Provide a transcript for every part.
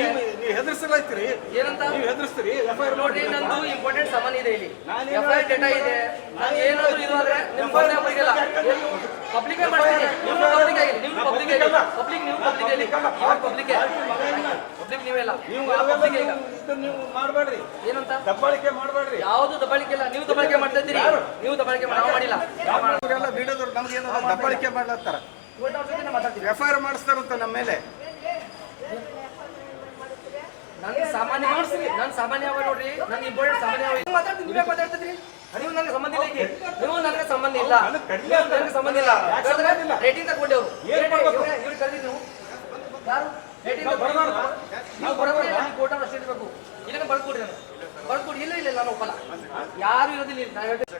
ನೀವು ಹೆದರ್ಸಲಾಯ್ತೀರಿ ಏನಂತ ನೀವು ಹೆದರ್ಸ್ತೀರಿ ಎಫ್ಐಆರ್ ನೋಡ್ರಿ ನಂದು ಇಂಪಾರ್ಟೆಂಟ್ ಸಾಮಾನ್ ಇದೆ ಇಲ್ಲಿ ಎಫ್ಐಆರ್ ಡೇಟಾ ಇದೆ ನಾನು ಏನಾದರೂ ಇದು ಆದ್ರೆ ನಿಮ್ಮ ಫೋನ್ ಬರಲ್ಲ ಪಬ್ಲಿಕ್ ಮಾಡ್ತೀನಿ ನೀವು ಪಬ್ಲಿಕ್ ಆಗಿ ನೀವು ಪಬ್ಲಿಕ್ ಆಗಿ ಪಬ್ಲಿಕ್ ನೀವು ಪಬ್ಲಿಕ್ ಆಗಿ ಪಬ್ಲಿಕ್ ಪಬ್ಲಿಕ್ ನೀವೆಲ್ಲ ನೀವು ಪಬ್ಲಿಕ್ ಈಗ ನೀವು ಮಾಡಬೇಡ್ರಿ ಏನಂತ ದಬ್ಬಾಳಿಕೆ ಮಾಡಬೇಡ್ರಿ ಯಾವುದು ದಬ್ಬಾಳಿಕೆ ಇಲ್ಲ ನೀವು ದಬ್ಬಾಳಿಕೆ ಮಾಡ್ತಾ ಇದ್ದೀರಿ ನೀವು ದಬ್ಬಾಳಿಕೆ ನಾವು ಮಾಡಿಲ್ಲ ಅವರೆಲ್ಲ ವಿಡಿಯೋದವ್ರು ನಮ್ಗೆ ಏನೋ ದಬ್ಬಾಳಿಕೆ ಮಾಡ್ಲತ್ತಾರ ಮಾತಾಡ್ತೀವಿ ಎಫ್ಐಆರ್ ಮಾಡಿಸ್ತಾರಂತ ನಮ್ಮ ಮೇಲೆ ನನಗೆ ಸಾಮಾನ್ಯ ನಾನು ಸಾಮಾನ್ಯವ ನೋಡ್ರಿ ನನ್ನ ಇಂಪಾರ್ಟೆಂಟ್ ಸಾಮಾನ್ಯವ ಮಾತಾಡ್ತೀನಿ ನೀವೇ ಮಾತಾಡ್ತಿದ್ರಿ ನೀವು ನನಗೆ ಸಂಬಂಧ ಇಲ್ಲ ಈಗ ನೀವು ನನಗೆ ಸಂಬಂಧ ಇಲ್ಲ ನನಗೆ ಸಂಬಂಧ ಇಲ್ಲ ರೇಟಿಂಗ್ ತಗೊಂಡೇವ್ರು ಇವ್ರು ಕರೆದಿದ್ದು ನೀವು ಯಾರು ರೇಟಿಂಗ್ ನೀವು ಬರೋಬರಿ ಇಲ್ಲ ನೀವು ಕೋರ್ಟ್ ಅಷ್ಟು ಇರಬೇಕು ಇಲ್ಲ ಬರ್ಕೊಡ್ರಿ ನಾನು ಬರ್ಕೊಡಿ ಇಲ್ಲ ಇಲ್ಲ ನಾನು ಒಪ್ಪಲ್ಲ ಯಾರು ಇರೋದಿಲ್ಲ ನಾನು ಹೇಳ್ತೀನಿ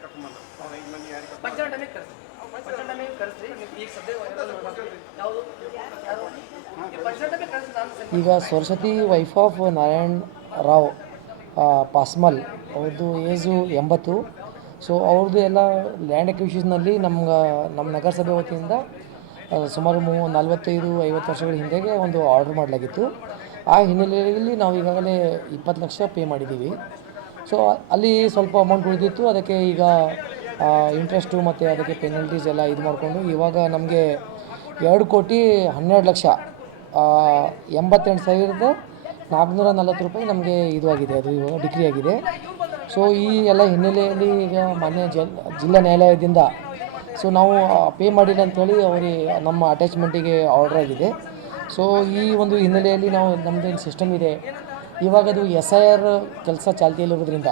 ಪಂಚಾಯತ್ ಕರೆಸಿ ಪಂಚಾಯತ್ ಕರೆಸಿ ಈಗ ಸದ್ಯ ಯಾವುದು ಈಗ ಸರಸ್ವತಿ ವೈಫ್ ಆಫ್ ನಾರಾಯಣ್ ರಾವ್ ಪಾಸ್ಮಲ್ ಅವ್ರದ್ದು ಏಜು 80. ಸೊ ಅವ್ರದ್ದು ಎಲ್ಲ ಲ್ಯಾಂಡ್ ಅಕ್ವಿಸಿಷನ್ನಲ್ಲಿ ನಮ್ಮ ನಗರಸಭೆ ವತಿಯಿಂದ ಸುಮಾರು 45-50 ವರ್ಷಗಳ ಹಿಂದೆಗೆ ಒಂದು ಆರ್ಡರ್ ಮಾಡಲಾಗಿತ್ತು. ಆ ಹಿನ್ನೆಲೆಯಲ್ಲಿ ನಾವು ಈಗಾಗಲೇ 20 ಲಕ್ಷ ಪೇ ಮಾಡಿದ್ದೀವಿ. ಸೊ ಅಲ್ಲಿ ಸ್ವಲ್ಪ ಅಮೌಂಟ್ ಉಳಿದಿತ್ತು, ಅದಕ್ಕೆ ಈಗ ಇಂಟ್ರೆಸ್ಟು ಮತ್ತು ಅದಕ್ಕೆ ಪೆನಲ್ಟೀಸ್ ಎಲ್ಲ ಇದು ಮಾಡಿಕೊಂಡು ಇವಾಗ ನಮಗೆ 2,82,88,440 ರೂಪಾಯಿ ನಮಗೆ ಇದು ಆಗಿದೆ, ಅದು ಇವಾಗ ಡಿಕ್ರಿ ಆಗಿದೆ. ಸೊ ಈ ಎಲ್ಲ ಹಿನ್ನೆಲೆಯಲ್ಲಿ ಈಗ ಮಾನ್ಯ ಜಿಲ್ಲಾ ನ್ಯಾಯಾಲಯದಿಂದ ಸೊ ನಾವು ಪೇ ಮಾಡಿಲ್ಲ ಅಂಥೇಳಿ ಅವರಿಗೆ ನಮ್ಮ ಅಟ್ಯಾಚ್ಮೆಂಟಿಗೆ ಆರ್ಡರ್ ಆಗಿದೆ. ಸೊ ಈ ಒಂದು ಹಿನ್ನೆಲೆಯಲ್ಲಿ ನಾವು ನಮ್ಮದೇನು ಸಿಸ್ಟಮ್ ಇದೆ ಇವಾಗ ಅದು SIR ಕೆಲಸ ಚಾಲ್ತಿಯಲ್ಲಿರೋದ್ರಿಂದ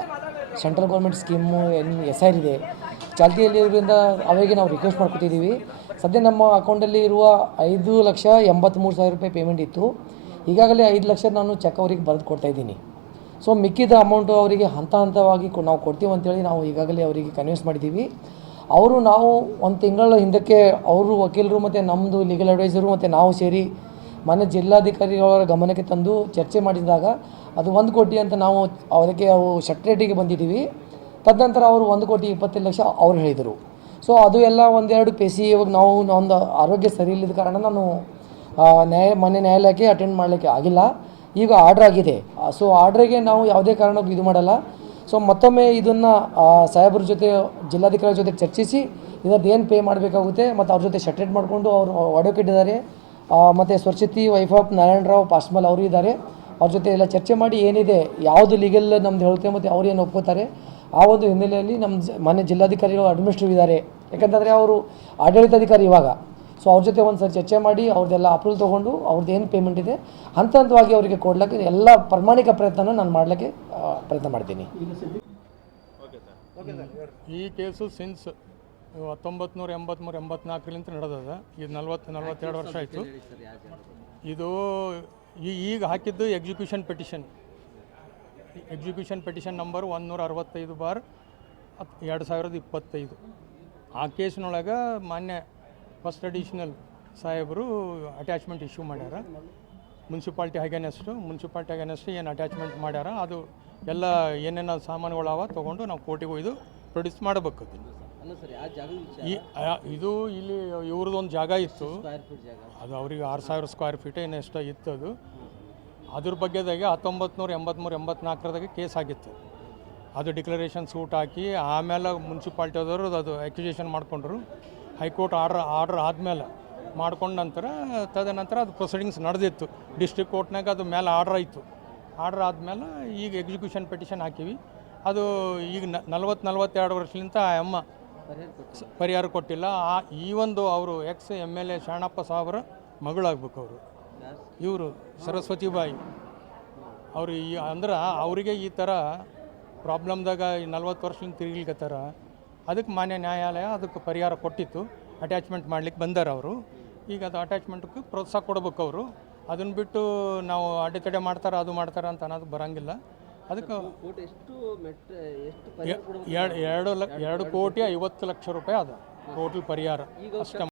ಸೆಂಟ್ರಲ್ ಗೌರ್ಮೆಂಟ್ ಸ್ಕೀಮು SIR ಇದೆ ಚಾಲ್ತಿಯಲ್ಲಿರೋದ್ರಿಂದ ಅವರಿಗೆ ನಾವು ರಿಕ್ವೆಸ್ಟ್ ಮಾಡ್ಕೊತಿದ್ದೀವಿ. ಸದ್ಯ ನಮ್ಮ ಅಕೌಂಟಲ್ಲಿ ಇರುವ 5,83,000 ರೂಪಾಯಿ ಪೇಮೆಂಟ್ ಇತ್ತು. ಈಗಾಗಲೇ 5 ಲಕ್ಷ ನಾನು ಚೆಕ್ ಅವರಿಗೆ ಬರೆದು ಕೊಡ್ತಾಯಿದ್ದೀನಿ. ಸೊ ಮಿಕ್ಕಿದ ಅಮೌಂಟು ಅವರಿಗೆ ಹಂತವಾಗಿ ನಾವು ಕೊಡ್ತೀವಿ ಅಂತೇಳಿ ನಾವು ಈಗಾಗಲೇ ಅವರಿಗೆ ಕನ್ವಿನ್ಸ್ ಮಾಡಿದ್ದೀವಿ. ಅವರು ನಾವು ಒಂದು ತಿಂಗಳ ಹಿಂದಕ್ಕೆ ಅವರು ವಕೀಲರು ಮತ್ತು ನಮ್ಮದು ಲೀಗಲ್ ಅಡ್ವೈಸರು ಮತ್ತು ನಾವು ಸೇರಿ ಮಾನ್ಯ ಜಿಲ್ಲಾಧಿಕಾರಿಗಳ ಗಮನಕ್ಕೆ ತಂದು ಚರ್ಚೆ ಮಾಡಿದಾಗ ಅದು 1 ಕೋಟಿ ಅಂತ ನಾವು ಅದಕ್ಕೆ ಸೆಕ್ರೆಟರಿಗೆ ಬಂದಿದ್ದೀವಿ. ತದನಂತರ ಅವರು 1,25,00,000 ಅವ್ರು ಹೇಳಿದರು. ಸೊ ಅದು ಎಲ್ಲ ಒಂದೆರಡು ಪೇಸಿ ಇವಾಗ ನಾವು ಒಂದು ಆರೋಗ್ಯ ಸರಿ ಇಲ್ಲದ ಕಾರಣ ನಾನು ಮಾನ್ಯ ನ್ಯಾಯಾಲಯಕ್ಕೆ ಅಟೆಂಡ್ ಮಾಡಲಿಕ್ಕೆ ಆಗಿಲ್ಲ. ಈಗ ಆರ್ಡ್ರ್ ಆಗಿದೆ. ಸೊ ಆರ್ಡ್ರಿಗೆ ನಾವು ಯಾವುದೇ ಕಾರಣಕ್ಕೂ ಇದು ಮಾಡಲ್ಲ. ಸೊ ಮತ್ತೊಮ್ಮೆ ಇದನ್ನು ಸಾಹೇಬ್ರ ಜೊತೆ ಜಿಲ್ಲಾಧಿಕಾರಿ ಜೊತೆ ಚರ್ಚಿಸಿ ಇದರದ್ದು ಏನು ಪೇ ಮಾಡಬೇಕಾಗುತ್ತೆ ಮತ್ತು ಅವ್ರ ಜೊತೆ ಸೆಟ್ರೇಟ್ ಮಾಡಿಕೊಂಡು ಅವರು ಅಡ್ವೊಕೇಟ್ ಇದ್ದಾರೆ ಮತ್ತು ಸರಸ್ವತಿ ವೈಫ್ ಆಫ್ ನಾರಾಯಣ್ ರಾವ್ ಪಾಸ್ಮಲ್ ಅವರು ಇದ್ದಾರೆ. ಅವ್ರ ಜೊತೆ ಎಲ್ಲ ಚರ್ಚೆ ಮಾಡಿ ಏನಿದೆ ಯಾವುದು ಲೀಗಲ್ ನಮ್ದು ಹೇಳುತ್ತೆ ಮತ್ತು ಅವ್ರು ಏನು ಒಪ್ಕೋತಾರೆ ಆ ಒಂದು ಹಿನ್ನೆಲೆಯಲ್ಲಿ ನಮ್ಮ ಮಾನ್ಯ ಜಿಲ್ಲಾಧಿಕಾರಿಗಳು ಅಡ್ಮಿನಿಸ್ಟ್ರೇಟಿವ್ ಇದ್ದಾರೆ, ಯಾಕಂತಂದರೆ ಅವರು ಆಡಳಿತಾಧಿಕಾರಿ ಇವಾಗ. ಸೊ ಅವ್ರ ಜೊತೆ ಒಂದು ಸರಿ ಚರ್ಚೆ ಮಾಡಿ ಅವ್ರದ್ದೆಲ್ಲ ಅಪ್ರೂವಲ್ ತೊಗೊಂಡು ಅವ್ರದ್ದು ಏನು ಪೇಮೆಂಟ್ ಇದೆ ಹಂತವಾಗಿ ಅವರಿಗೆ ಕೊಡ್ಲಿಕ್ಕೆ ಎಲ್ಲ ಪ್ರಾಮಾಣಿಕ ಪ್ರಯತ್ನ ನಾನು ಮಾಡಲಿಕ್ಕೆ ಪ್ರಯತ್ನ ಮಾಡ್ತೀನಿ. ಈ ಕೇಸು ಸಿನ್ಸ್ 1983-84 ನಡೆದದ. ಇದು 42 ವರ್ಷ ಆಯಿತು. ಇದು ಈಗ ಹಾಕಿದ್ದು ಎಕ್ಸಿಕ್ಯೂಷನ್ ಪೆಟಿಷನ್ ನಂಬರ್ 165/2025. ಆ ಕೇಸ್ನೊಳಗೆ ಮಾನ್ಯ ಫಸ್ಟ್ ಅಡಿಷನಲ್ ಸಾಹೇಬರು ಅಟ್ಯಾಚ್ಮೆಂಟ್ ಇಶ್ಯೂ ಮಾಡ್ಯಾರ. ಮುನ್ಸಿಪಾಲ್ಟಿ ಅಗೇನೆಸ್ಟ್ ಏನು ಅಟ್ಯಾಚ್ಮೆಂಟ್ ಮಾಡ್ಯಾರ ಅದು ಎಲ್ಲ ಏನೇನು ಸಾಮಾನುಗಳವ ತೊಗೊಂಡು ನಾವು ಕೋರ್ಟಿಗೆ ಒಯ್ದು ಪ್ರೊಡ್ಯೂಸ್ ಮಾಡಬೇಕು. ಇದು ಇಲ್ಲಿ ಇವ್ರದ್ದೊಂದು ಜಾಗ ಇತ್ತು, ಅದು ಅವ್ರಿಗೆ 6,000 ಸ್ಕ್ವೇರ್ ಫೀಟ್ ಏನು ಎಷ್ಟೋ ಇತ್ತು. ಅದ್ರ ಬಗ್ಗೆದಾಗೆ 1983-84 ಕೇಸ್ ಆಗಿತ್ತು. ಅದು ಡಿಕ್ಲರೇಷನ್ ಸೂಟ್ ಹಾಕಿ ಆಮೇಲೆ ಮುನ್ಸಿಪಾಲ್ಟಿಯವರು ಅದು ಅಕ್ಯುಜೇಷನ್ ಮಾಡಿಕೊಂಡ್ರು. ಹೈಕೋರ್ಟ್ ಆರ್ಡ್ರ್ ಆದಮೇಲೆ ಮಾಡ್ಕೊಂಡ ನಂತರ ತದನಂತರ ಅದು ಪ್ರೊಸೀಡಿಂಗ್ಸ್ ನಡೆದಿತ್ತು ಡಿಸ್ಟ್ರಿಕ್ಟ್ ಕೋರ್ಟ್ನಾಗ. ಅದು ಮೇಲೆ ಆರ್ಡ್ರ್ ಆಯಿತು. ಆರ್ಡ್ರ್ ಆದಮೇಲೆ ಈಗ ಎಕ್ಸಿಕ್ಯೂಷನ್ ಪೆಟಿಷನ್ ಹಾಕಿವಿ. ಅದು ಈಗ 42 ವರ್ಷದಿಂದ ಅಮ್ಮ ಪರಿಹಾರ ಕೊಟ್ಟಿಲ್ಲ. ಈ ಒಂದು ಅವರು MLA ಶಾಣಪ್ಪ ಸಾಹೇಬರ ಮಗಳಾಗಬೇಕು. ಅವರು ಇವರು ಸರಸ್ವತಿ ಬಾಯಿ ಅವರು ಅಂದ್ರೆ ಅವರಿಗೆ ಈ ಥರ ಪ್ರಾಬ್ಲಮ್ದಾಗ 40 ವರ್ಷದಿಂದ ತಿರುಗಿಲ್ಕತ್ತಾರ. ಅದಕ್ಕೆ ಮಾನ್ಯ ನ್ಯಾಯಾಲಯ ಅದಕ್ಕೆ ಪರಿಹಾರ ಕೊಟ್ಟಿತ್ತು. ಅಟ್ಯಾಚ್ಮೆಂಟ್ ಮಾಡ್ಲಿಕ್ಕೆ ಬಂದಾರ ಅವರು. ಈಗ ಅದು ಅಟ್ಯಾಚ್ಮೆಂಟ್ಗೆ ಪ್ರೋತ್ಸಾಹ ಕೊಡ್ಬೇಕು ಅವರು. ಅದನ್ನು ಬಿಟ್ಟು ನಾವು ಅಡೆತಡೆ ಮಾಡ್ತಾರೆ ಅದು ಮಾಡ್ತಾರೆ ಅಂತ ಅನ್ನೋದು ಬರೋಂಗಿಲ್ಲ. ಅದಕ್ಕೆ 2,50,00,000 ರೂಪಾಯಿ ಅದು ಟೋಟಲ್ ಪರಿಹಾರ ಅಷ್ಟೇ.